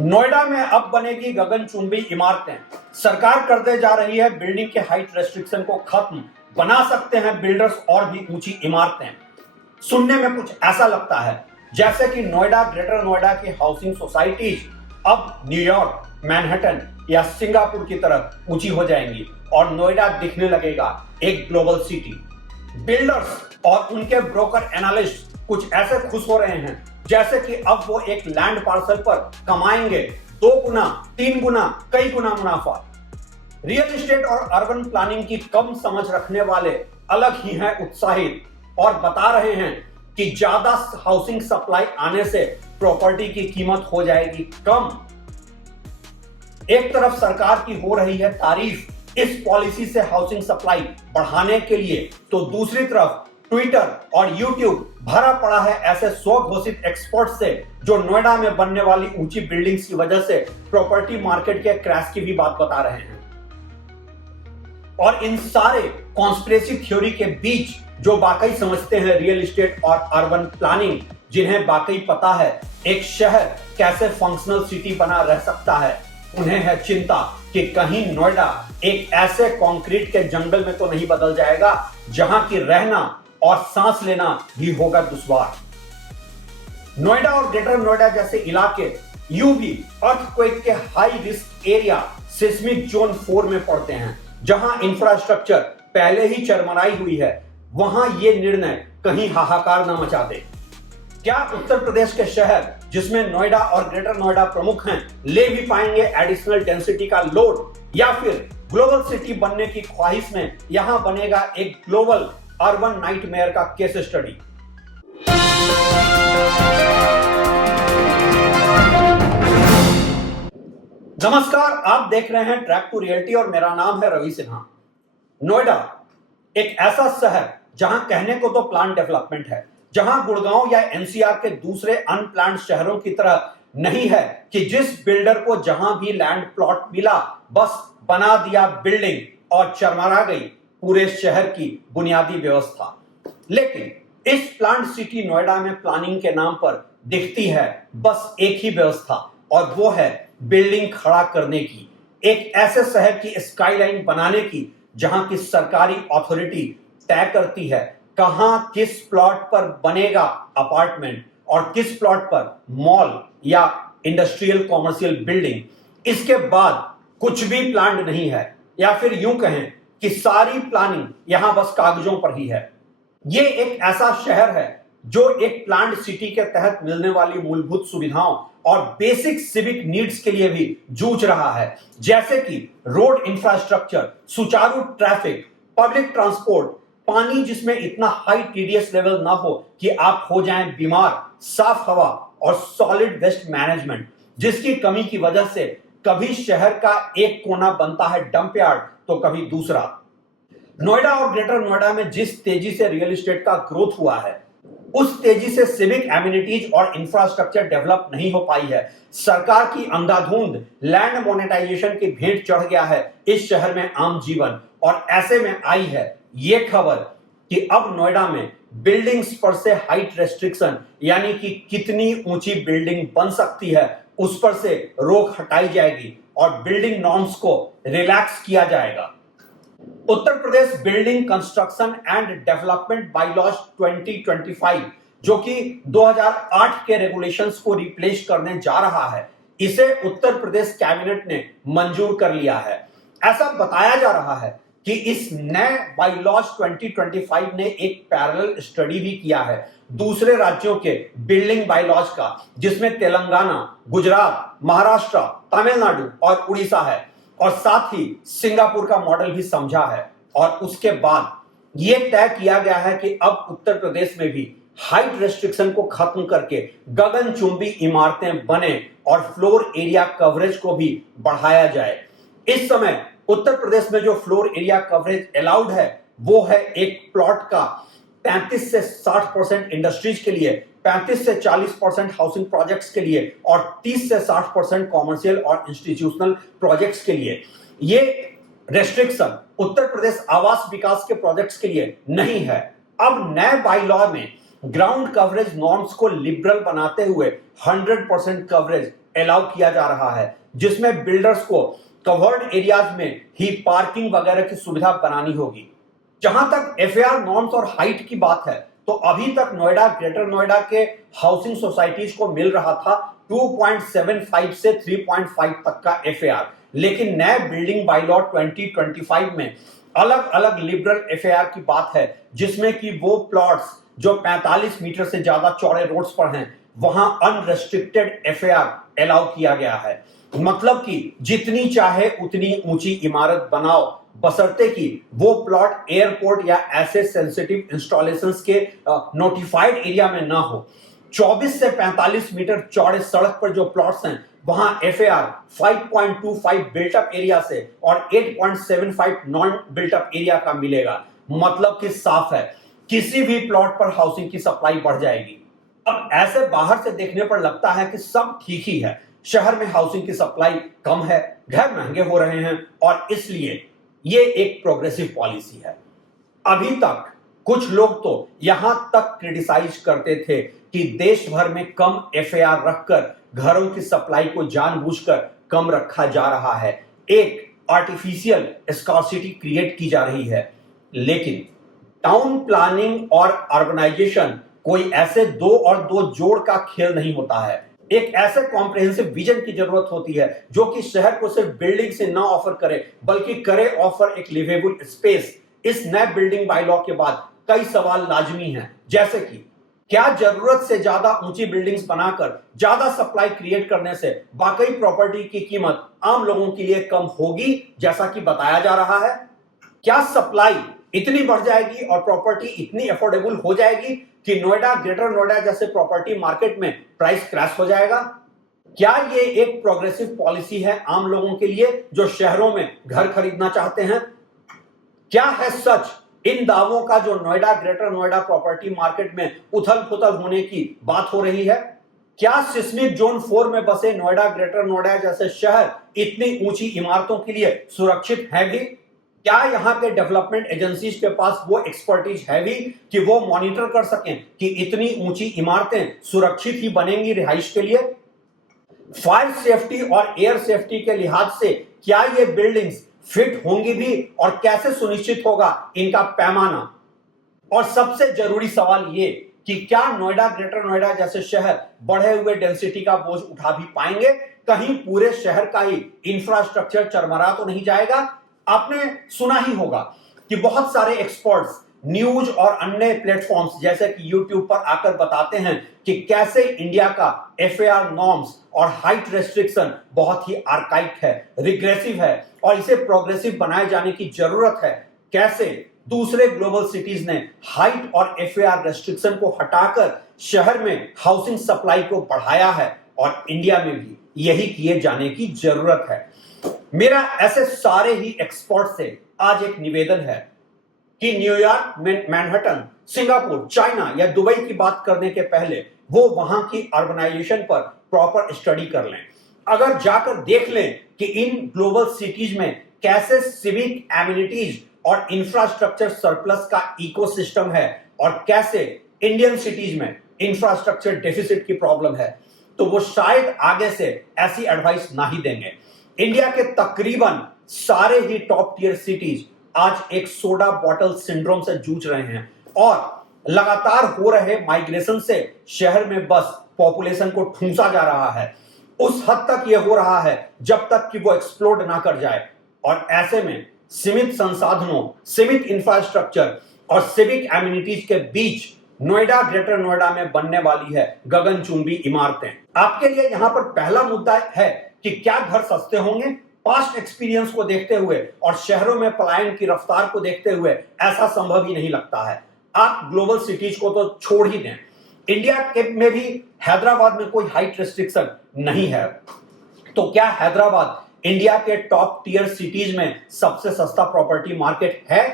नोएडा में अब बनेगी गगनचुंबी इमारतें। सरकार करते जा रही है बिल्डिंग के हाइट रेस्ट्रिक्शन को खत्म। बना सकते हैं बिल्डर्स और भी ऊंची इमारतें। सुनने में कुछ ऐसा लगता है जैसे कि नोएडा, ग्रेटर नोएडा की हाउसिंग सोसाइटीज अब न्यूयॉर्क, मैनहट्टन या सिंगापुर की तरफ ऊंची हो जाएंगी और नोएडा दिखने लगेगा एक ग्लोबल सिटी। बिल्डर्स और उनके ब्रोकर एनालिस्ट कुछ ऐसे खुश हो रहे हैं जैसे कि अब वो एक लैंड पार्सल पर कमाएंगे 2 गुना, 3 गुना, कई गुना मुनाफा। रियल एस्टेट और अर्बन प्लानिंग की कम समझ रखने वाले अलग ही हैं उत्साहित और बता रहे हैं कि ज्यादा हाउसिंग सप्लाई आने से प्रॉपर्टी की कीमत हो जाएगी कम। एक तरफ सरकार की हो रही है तारीफ इस पॉलिसी से हाउसिंग सप्लाई बढ़ाने के लिए, तो दूसरी तरफ ट्विटर और यूट्यूब भरा पड़ा है ऐसे स्वघोषित एक्सपर्ट से जो नोएडा में बनने वाली ऊंची बिल्डिंग्स की वजह से प्रॉपर्टी मार्केट के क्रैश की भी बात बता रहे हैं। और इन सारे कॉन्स्पिरेसी थ्योरी के बीच जो वाकई समझते हैं रियल एस्टेट और अर्बन प्लानिंग, जिन्हें वाकई पता है एक शहर कैसे फंक्शनल सिटी बना रह सकता है, उन्हें है चिंता कि कहीं नोएडा एक ऐसे कंक्रीट के जंगल में तो नहीं बदल जाएगा जहां की रहना और सांस लेना भी होगा दुश्वार। नोएडा और ग्रेटर नोएडा जैसे इलाके यूं भी अर्थक्वेक के high risk area seismic zone 4 में पड़ते हैं, जहां इंफ्रास्ट्रक्चर पहले ही चरमराई हुई है। वहां यह निर्णय कहीं हाहाकार न मचा दे। क्या उत्तर प्रदेश के शहर जिसमें नोएडा और ग्रेटर नोएडा प्रमुख हैं ले भी पाएंगे एडिशनल डेंसिटी का लोड, या फिर ग्लोबल सिटी बनने की ख्वाहिश में यहां बनेगा एक ग्लोबल अर्बन नाइटमेयर का केस स्टडी। नमस्कार, आप देख रहे हैं ट्रैक टू रियलिटी और मेरा नाम है रवि सिन्हा। नोएडा एक ऐसा शहर जहां कहने को तो प्लान डेवलपमेंट है, जहां गुड़गांव या एनसीआर के दूसरे अनप्लान्ड शहरों की तरह नहीं है कि जिस बिल्डर को जहां भी लैंड प्लॉट मिला बस बना दिया बिल्डिंग और चरमरा गई पूरे शहर की बुनियादी व्यवस्था। लेकिन इस प्लांट सिटी नोएडा में प्लानिंग के नाम पर दिखती है बस एक ही व्यवस्था, और वो है बिल्डिंग खड़ा करने की, एक ऐसे शहर की स्काईलाइन बनाने की जहां की सरकारी अथॉरिटी तय करती है कहां किस प्लॉट पर बनेगा अपार्टमेंट और किस प्लॉट पर मॉल या इंडस्ट्रियल कॉमर्शियल बिल्डिंग। इसके बाद कुछ भी प्लान नहीं है, या फिर यूं कहें कि सारी प्लानिंग यहां बस कागजों पर ही है। यह एक ऐसा शहर है जो एक प्लान्ड सिटी के तहत मिलने वाली मूलभूत सुविधाओं और बेसिक सिविक नीड्स के लिए भी जूझ रहा है, जैसे कि रोड इंफ्रास्ट्रक्चर, सुचारू ट्रैफिक, पब्लिक ट्रांसपोर्ट, पानी जिसमें इतना हाई टीडीएस लेवल ना हो कि आप हो जाएं बीमार, साफ हवा और सॉलिड वेस्ट मैनेजमेंट, जिसकी कमी की वजह से कभी शहर का एक कोना बनता है डंप यार्ड तो कभी दूसरा। नोएडा और ग्रेटर नोएडा में जिस तेजी से रियल एस्टेट का ग्रोथ हुआ है, उस तेजी से सिविक एमिनिटीज और इंफ्रास्ट्रक्चर डेवलप नहीं हो पाई है। सरकार की अंधाधुंध लैंड मोनेटाइजेशन की भेंट चढ़ गया है इस शहर में आम जीवन, और ऐसे में आई है ये खबर कि अब नोएडा में बिल्डिंग्स पर से हाइट रेस्ट्रिक्शन, यानी कि कितनी ऊंची बिल्डिंग बन सकती है, उस पर से रोक हटाई जाएगी और बिल्डिंग नॉर्म्स को रिलैक्स किया जाएगा। Uttar Pradesh building construction and development bylaws 2025, जो कि 2008 के रेगुलेशंस को रिप्लेस करने जा रहा है, इसे उत्तर प्रदेश कैबिनेट ने मंजूर कर लिया है। ऐसा बताया जा रहा है कि इस नए बायलॉज 2025 ने एक पैरेलल स्टडी भी किया है दूसरे राज्यों के बिल्डिंग बायलॉज का, जिसमें तेलंगाना, गुजरात, महाराष्ट्र, तमिलनाडु और उड़ीसा है, और साथ ही सिंगापुर का मॉडल भी समझा है। और उसके बाद यह तय किया गया है कि अब उत्तर प्रदेश में भी हाइट रेस्ट्रिक्शन को खत्म करके गगनचुंबी इमारतें बने और फ्लोर एरिया कवरेज को भी बढ़ाया जाए। इस समय उत्तर प्रदेश में जो फ्लोर एरिया कवरेज अलाउड है वो है एक प्लॉट का 35 से 60% इंडस्ट्रीज के लिए, 35 से 40% हाउसिंग प्रोजेक्ट्स के लिए और 30 से 60% कॉमर्शियल और इंस्टीट्यूशनल प्रोजेक्ट्स के लिए। ये रेस्ट्रिक्शन उत्तर प्रदेश आवास विकास के प्रोजेक्ट्स के लिए नहीं है। अब नए बाय लॉ में ग्राउंड कवरेज नॉर्म्स को लिबरल बनाते हुए 100% कवरेज अलाउ किया जा रहा है, जिसमें बिल्डर्स को कवर्ड एरियाज में ही पार्किंग वगैरह की सुविधा बनानी होगी। जहां तक एफएआर नॉर्म्स और हाइट की बात है, तो अभी तक नोएडा, ग्रेटर नोएडा के हाउसिंग सोसाइटीज को मिल रहा था 2.75 से 3.5 तक का एफएआर, लेकिन नए बिल्डिंग बायलॉ 2025 में अलग अलग लिबरल एफएआर की बात है, जिसमें कि वो प्लॉट्स जो 45 मीटर से ज्यादा चौड़े रोड्स पर हैं, वहां अनरेस्ट्रिक्टेड एफएआर अलाउ किया गया है। मतलब कि जितनी चाहे उतनी ऊंची इमारत बनाओ, बशर्ते कि वो प्लॉट एयरपोर्ट या ऐसे सेंसिटिव इंस्टॉलेशंस के नोटिफाइड एरिया में ना हो। 24 से 45 मीटर चौड़े सड़क पर जो प्लॉट्स हैं, वहां एफएआर 5.25 बिल्टअप एरिया से और 8.75 नॉन बिल्टअप एरिया का मिलेगा। मतलब कि साफ है, किसी भी प्लॉट पर हाउसिंग की सप्लाई बढ़ जाएगी। अब ऐसे बाहर से देखने पर लगता है कि सब ठीक ही है, शहर में हाउसिंग की सप्लाई कम है, घर महंगे हो रहे हैं और इसलिए ये एक प्रोग्रेसिव पॉलिसी है। अभी तक कुछ लोग तो यहां तक क्रिटिसाइज करते थे कि देश भर में कम एफएआर रखकर घरों की सप्लाई को जानबूझकर कम रखा जा रहा है, एक आर्टिफिशियल स्कार्सिटी क्रिएट की जा रही है। लेकिन टाउन प्लानिंग और अर्बनाइजेशन कोई ऐसे 2 और 2 जोड़ का खेल नहीं होता है। एक ऐसे कॉम्प्रिहेंसिव विजन की जरूरत होती है जो कि शहर को सिर्फ बिल्डिंग से ना ऑफर करे, बल्कि करे ऑफर एक लिवेबल स्पेस। इस नए बिल्डिंग बायलॉ के बाद कई सवाल लाजमी हैं, जैसे कि क्या जरूरत से ज्यादा ऊंची बिल्डिंग्स बनाकर ज्यादा सप्लाई क्रिएट करने से वाकई प्रॉपर्टी की कीमत आम लोगों के लिए कम होगी, जैसा कि बताया जा रहा है? क्या सप्लाई इतनी बढ़ जाएगी और प्रॉपर्टी इतनी अफोर्डेबल हो जाएगी कि नोएडा, ग्रेटर नोएडा जैसे प्रॉपर्टी मार्केट में प्राइस क्रैश हो जाएगा? क्या ये एक प्रोग्रेसिव पॉलिसी है आम लोगों के लिए जो शहरों में घर खरीदना चाहते हैं? क्या है सच इन दावों का जो Noida, greater Noida property market में उथल-पुथल होने की बात हो रही है? क्या सिस्मिक जोन 4 में बसे नोएडा, ग्रेटर नोएडा जैसे शहर इतनी ऊंची इमारतों के लिए सुरक्षित है भी? क्या यहां के डेवलपमेंट एजेंसीज के पास वो एक्सपर्टीज है भी कि वो मॉनिटर कर सकें कि इतनी ऊंची इमारतें सुरक्षित ही बनेंगी रिहाइश के लिए? फायर सेफ्टी और एयर सेफ्टी के लिहाज से क्या ये बिल्डिंग्स फिट होंगी भी और कैसे सुनिश्चित होगा इनका पैमाना? और सबसे जरूरी सवाल ये कि क्या नोएडा, ग्रेटर नोएडा जैसे शहर बढ़े हुए डेंसिटी का बोझ उठा भी पाएंगे? कहीं पूरे शहर का ही इंफ्रास्ट्रक्चर चरमरा तो नहीं जाएगा? आपने सुना ही होगा कि बहुत सारे एक्सपर्ट्स न्यूज और अन्य प्लेटफॉर्म्स जैसे कि यूट्यूब पर आकर बताते हैं कि कैसे इंडिया का एफएआर नॉर्म्स और हाइट रेस्ट्रिक्शन बहुत ही आर्काइक है, रिग्रेसिव है और इसे प्रोग्रेसिव बनाए जाने की जरूरत है। कैसे दूसरे ग्लोबल सिटीज ने हाइट और एफएआर रेस्ट्रिक्शन को हटाकर शहर में हाउसिंग सप्लाई को बढ़ाया है और इंडिया में भी यही किए जाने की जरूरत है। मेरा ऐसे सारे ही एक्सपर्ट से आज एक निवेदन है कि न्यूयॉर्क, मैनहट्टन, सिंगापुर, चाइना या दुबई की बात करने के पहले वो वहां की अर्बनाइजेशन पर प्रॉपर स्टडी कर लें। अगर जाकर देख लें कि इन ग्लोबल सिटीज में कैसे सिविक एमिनिटीज और इंफ्रास्ट्रक्चर सरप्लस का इकोसिस्टम है और कैसे इंडियन सिटीज में इंफ्रास्ट्रक्चर डेफिसिट की प्रॉब्लम है, तो वो शायद आगे से ऐसी एडवाइस ना ही देंगे। इंडिया के तकरीबन सारे ही टॉप टियर सिटीज आज एक सोडा बॉटल सिंड्रोम से जूझ रहे हैं और लगातार हो रहे माइग्रेशन से शहर में बस पॉपुलेशन को ठूंसा जा रहा है। उस हद तक यह हो रहा है जब तक कि वो एक्सप्लोड ना कर जाए और ऐसे में सीमित संसाधनों, सीमित इंफ्रास्ट्रक्चर और सिविक एमिनिटीज के बीच नोएडा, ग्रेटर नोएडा में बनने वाली है गगनचुंबी इमारतें। आपके लिए यहां पर पहला मुद्दा है कि क्या घर सस्ते होंगे? पास्ट एक्सपीरियंस को देखते हुए और शहरों में पलायन की रफ्तार को देखते हुए ऐसा संभव ही नहीं लगता है। आप ग्लोबल सिटीज को तो छोड़ ही दें, इंडिया के में भी हैदराबाद में कोई हाइट रेस्ट्रिक्शन नहीं है, तो क्या हैदराबाद इंडिया के टॉप टियर सिटीज में सबसे सस्ता प्रॉपर्टी मार्केट है?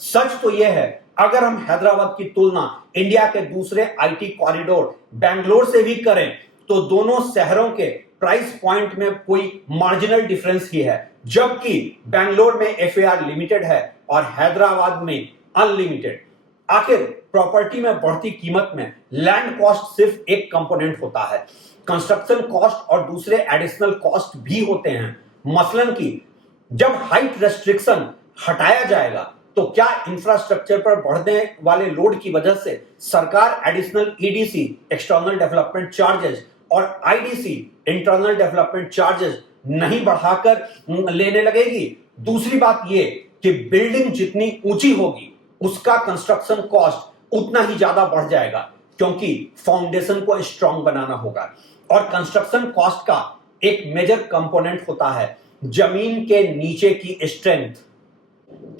सच तो यह है, अगर हम हैदराबाद की तुलना इंडिया के दूसरे आईटी कॉरिडोर बेंगलोर से भी करें तो दोनों शहरों के प्राइस पॉइंट में कोई मार्जिनल डिफरेंस ही है, जबकि बेंगलोर में एफएआर लिमिटेड है और हैदराबाद में अनलिमिटेड। आखिर प्रॉपर्टी में बढ़ती कीमत में लैंड कॉस्ट सिर्फ एक कंपोनेंट होता है। कंस्ट्रक्शन कॉस्ट और दूसरे एडिशनल कॉस्ट भी होते हैं। मसलन कि जब हाइट रेस्ट्रिक्शन हटाया जाएगा तो क्या इंफ्रास्ट्रक्चर पर बढ़ने वाले लोड की वजह से सरकार additional EDC external development charges और आईडीसी इंटरनल डेवलपमेंट चार्जेस नहीं बढ़ाकर लेने लगेगी। दूसरी बात यह कि बिल्डिंग जितनी ऊंची होगी उसका कंस्ट्रक्शन कॉस्ट उतना ही ज्यादा बढ़ जाएगा, क्योंकि फाउंडेशन को स्ट्रांग बनाना होगा। और कंस्ट्रक्शन कॉस्ट का एक मेजर कंपोनेंट होता है जमीन के नीचे की स्ट्रेंथ।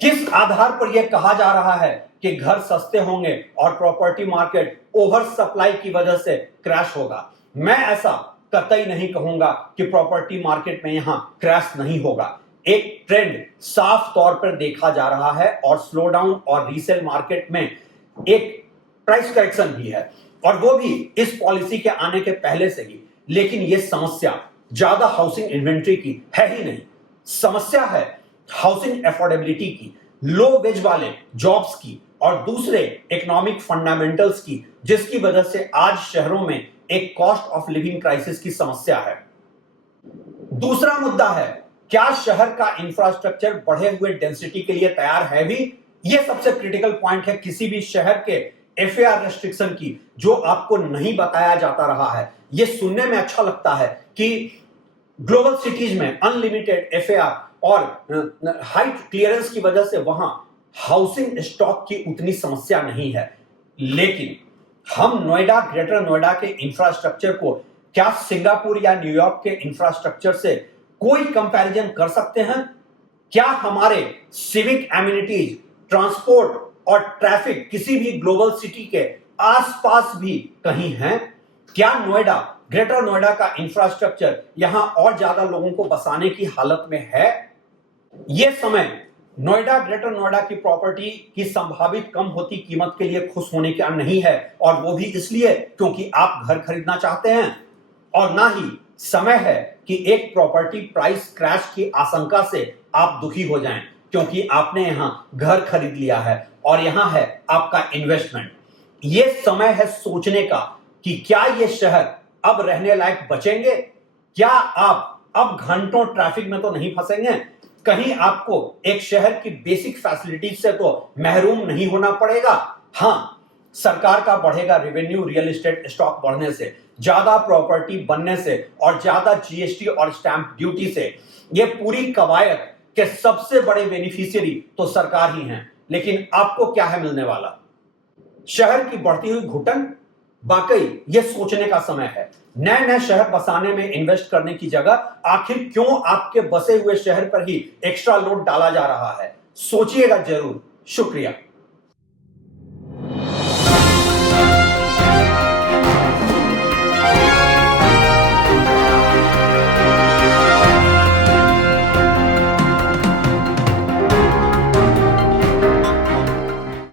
किस आधार पर यह कहा जा रहा है कि घर सस्ते होंगे और प्रॉपर्टी मार्केट ओवर सप्लाई की वजह से क्रैश होगा? मैं ऐसा कतई नहीं कहूंगा कि प्रॉपर्टी मार्केट में यहां क्रैश नहीं होगा। एक ट्रेंड साफ तौर पर देखा जा रहा है और स्लो डाउन और रीसेल मार्केट में एक प्राइस करेक्शन भी है, और वो भी इस पॉलिसी के आने के पहले से ही। लेकिन यह समस्या ज्यादा हाउसिंग इन्वेंट्री की है ही नहीं, समस्या है हाउसिंग अफोर्डेबिलिटी की, लो वेज वाले जॉब्स की और दूसरे इकोनॉमिक फंडामेंटल्स की, जिसकी वजह से आज शहरों में एक कॉस्ट ऑफ लिविंग क्राइसिस की समस्या है। दूसरा मुद्दा है, क्या शहर का इंफ्रास्ट्रक्चर बढ़े हुए डेंसिटी के लिए तैयार है भी? यह सबसे क्रिटिकल पॉइंट है किसी भी शहर के एफएआर रेस्ट्रिक्शन की, जो आपको नहीं बताया जाता रहा है। यह सुनने में अच्छा लगता है कि ग्लोबल सिटीज में अनलिमिटेड एफएआर और हाइट क्लियरेंस की वजह से वहां हाउसिंग स्टॉक की उतनी समस्या नहीं है। लेकिन हम नोएडा, ग्रेटर नोएडा के इंफ्रास्ट्रक्चर को क्या सिंगापुर या न्यूयॉर्क के इंफ्रास्ट्रक्चर से कोई कंपैरिजन कर सकते हैं? क्या हमारे सिविक एमिनिटीज, ट्रांसपोर्ट और ट्रैफिक किसी भी ग्लोबल सिटी के आसपास भी कहीं हैं? क्या नोएडा, ग्रेटर नोएडा का इंफ्रास्ट्रक्चर यहां और ज्यादा लोगों को बसाने की हालत में है? यह समय नोएडा, ग्रेटर नोएडा की प्रॉपर्टी की संभावित कम होती कीमत के लिए खुश होने का नहीं है, और वो भी इसलिए क्योंकि आप घर खरीदना चाहते हैं, और ना ही समय है कि एक प्रॉपर्टी प्राइस क्रैश की आशंका से आप दुखी हो जाएं, क्योंकि आपने यहां घर खरीद लिया है और यहां है आपका इन्वेस्टमेंट। यह समय है सोचने का कि क्या ये शहर अब रहने लायक बचेंगे? क्या आप अब घंटों ट्रैफिक में तो नहीं फंसेंगे? कहीं आपको एक शहर की बेसिक फैसिलिटीज से तो महरूम नहीं होना पड़ेगा? हां, सरकार का बढ़ेगा रेवेन्यू रियल एस्टेट स्टॉक बढ़ने से, ज्यादा प्रॉपर्टी बनने से और ज्यादा जीएसटी और स्टैंप ड्यूटी से। यह पूरी कवायद के सबसे बड़े बेनिफिशियरी तो सरकार ही हैं। लेकिन आपको क्या है मिलने वाला? शहर की बढ़ती हुई घुटन? वाकई यह सोचने का समय है। नए नए शहर बसाने में इन्वेस्ट करने की जगह आखिर क्यों आपके बसे हुए शहर पर ही एक्स्ट्रा लोड डाला जा रहा है? सोचिएगा जरूर। शुक्रिया।